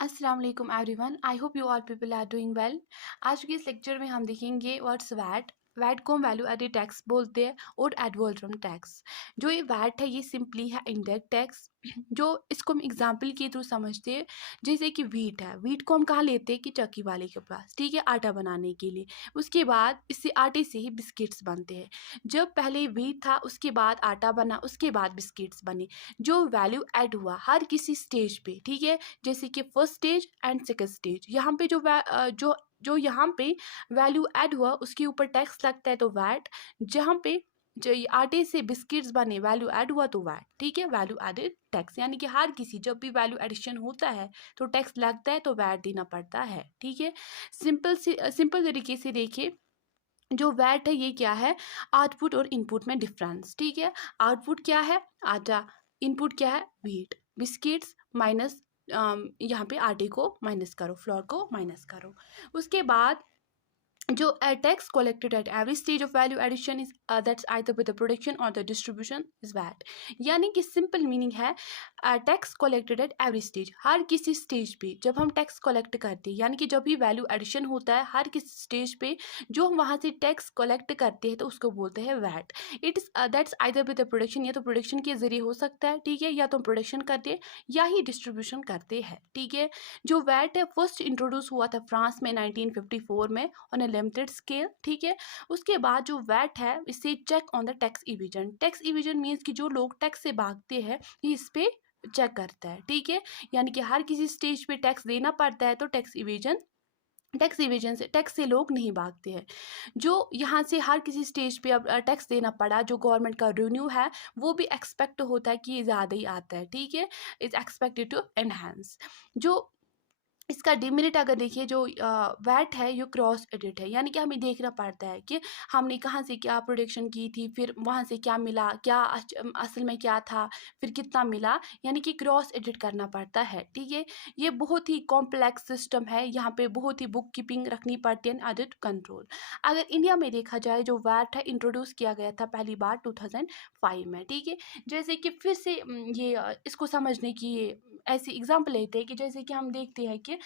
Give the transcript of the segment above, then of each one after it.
अस्सलाम वालेकुम everyone. I hope you all people are doing well. आज के इस लेक्चर में हम देखेंगे व्हाट्स वैट। वैट को हम वैल्यू एडेड टैक्स बोलते हैं और एड वैलोरम टैक्स। जो ये वैट है ये सिंपली है इनडायरेक्ट टैक्स। जो इसको हम एग्जांपल के थ्रू समझते हैं। जैसे कि वीट है, वीट को हम कहाँ लेते हैं कि चक्की वाले के पास, ठीक है, आटा बनाने के लिए। उसके बाद इससे आटे से ही बिस्किट्स बनते हैं। जब पहले वीट था उसके बाद आटा बना उसके बाद बिस्किट्स बने। जो वैल्यू ऐड हुआ हर किसी स्टेज पे, ठीक है, जैसे कि first stage and second stage, यहाँ पे जो यहाँ पे वैल्यू ऐड हुआ उसके ऊपर टैक्स लगता है तो वैट। जहाँ पे जो ये आटे से बिस्किट्स बने वैल्यू ऐड हुआ तो वैट, ठीक है, वैल्यू एडेड टैक्स। यानी कि हर किसी जब भी वैल्यू एडिशन होता है तो टैक्स लगता है तो वैट देना पड़ता है, ठीक है। सिंपल तरीके से देखिए, जो वैट है ये क्या है, आउटपुट और इनपुट में डिफरेंस, ठीक है। आउटपुट क्या है, आटा। इनपुट क्या है, व्हीट। बिस्किट्स माइनस, यहाँ पे आटे को माइनस करो, फ्लोर को माइनस करो। उसके बाद जो tax collected at every stage of value addition is that's either with the production or the distribution is VAT। यानी कि सिंपल मीनिंग है tax collected at every stage, हर किसी स्टेज पे जब हम टैक्स कलेक्ट करते हैं, यानी कि जब भी वैल्यू एडिशन होता है हर किसी स्टेज पे जो हम वहाँ से टैक्स कलेक्ट करते हैं तो उसको बोलते हैं VAT. It is that's either with the production, या तो प्रोडक्शन के जरिए हो सकता है, ठीक है, या तो हम प्रोडक्शन करते हैं या ही डिस्ट्रीब्यूशन करते हैं, ठीक है। जो वैट है फर्स्ट इंट्रोड्यूस हुआ था फ्रांस में 1954 में ऑन ए लिमिटेड स्केल, ठीक है। उसके बाद जो वैट है इससे check on the tax evasion. Tax evasion means कि जो लोग टैक्स से भागते हैं ये इस पे चेक करता है, ठीक है। यानी कि हर किसी स्टेज पे टैक्स देना पड़ता है तो टैक्स से लोग नहीं भागते हैं। जो यहाँ से हर किसी स्टेज पे अब टैक्स देना पड़ा, जो गवर्नमेंट का रेवेन्यू है वो भी एक्सपेक्ट होता है कि ये ज़्यादा ही आता है, ठीक है, इट्स एक्सपेक्टेड टू एनहांस। जो इसका डिमेरिट अगर देखिए, जो वैट है ये क्रॉस एडिट है, यानी कि हमें देखना पड़ता है कि हमने कहाँ से क्या प्रोडक्शन की थी, फिर वहाँ से क्या मिला, क्या असल में क्या था, फिर कितना मिला, यानी कि क्रॉस एडिट करना पड़ता है, ठीक है। ये बहुत ही कॉम्प्लेक्स सिस्टम है, यहाँ पे बहुत ही बुक कीपिंग रखनी पड़ती है, ऑडिट कंट्रोल। अगर इंडिया में देखा जाए जो वैट है इंट्रोड्यूस किया गया था पहली बार 2005 में, ठीक है। जैसे कि फिर से इसको समझने की ये ऐसी एग्जाम्पल लेते हैं कि जैसे कि हम देखते हैं कि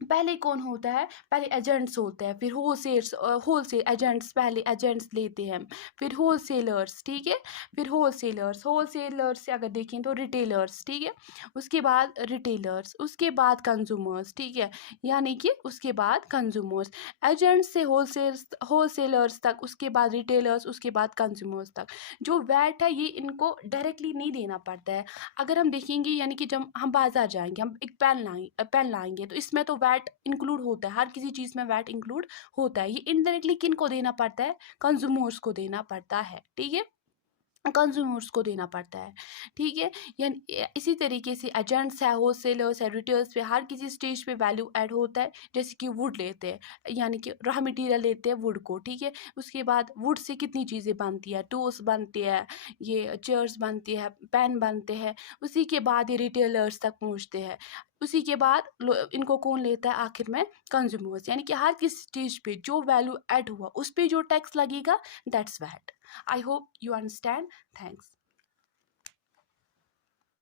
पहले कौन होता है, पहले एजेंट्स होते हैं, फिर होलसेल एजेंट्स, पहले एजेंट्स लेते हैं, फिर होलसेलर्स, ठीक है, फिर होलसेलर्स से अगर देखें तो रिटेलर्स, ठीक है, उसके बाद रिटेलर्स, उसके बाद कंज्यूमर्स, ठीक है, यानी कि उसके बाद कंज्यूमर्स, एजेंट्स से होलसेलर्स तक, उसके बाद रिटेलर्स, उसके बाद कंज्यूमर्स तक। जो वैट है ये इनको डायरेक्टली नहीं देना पड़ता है। अगर हम देखेंगे, यानी कि जब हम बाजार जाएंगे, हम एक पेन लाएंगे तो इसमें तो वैट इंक्लूड होता है, हर किसी चीज़ में वैट इंक्लूड होता है। ये इनडायरेक्टली किन को देना पड़ता है, कंज्यूमर्स को देना पड़ता है, ठीक है, कंज्यूमर्स को देना पड़ता है, ठीक है। यानी इसी तरीके से एजेंट्स है, होलसेलर्स है, रिटेलर्स पे हर किसी स्टेज पे वैल्यू ऐड होता है। जैसे कि वुड लेते हैं, यानी कि रॉ मटेरियल लेते हैं वुड को, ठीक है, उसके बाद वुड से कितनी चीज़ें बनती है, टूल्स बनती है, ये चेयर्स बनती है, पेन बनते हैं, उसी के बाद ये रिटेलर्स तक पहुँचते हैं। उसी के बाद इनको कौन लेता है आखिर में, कंज्यूमर्स। यानी कि हर किसी स्टेज पे जो वैल्यू ऐड हुआ उस पर जो टैक्स लगेगा that's VAT. I hope you understand. Thanks.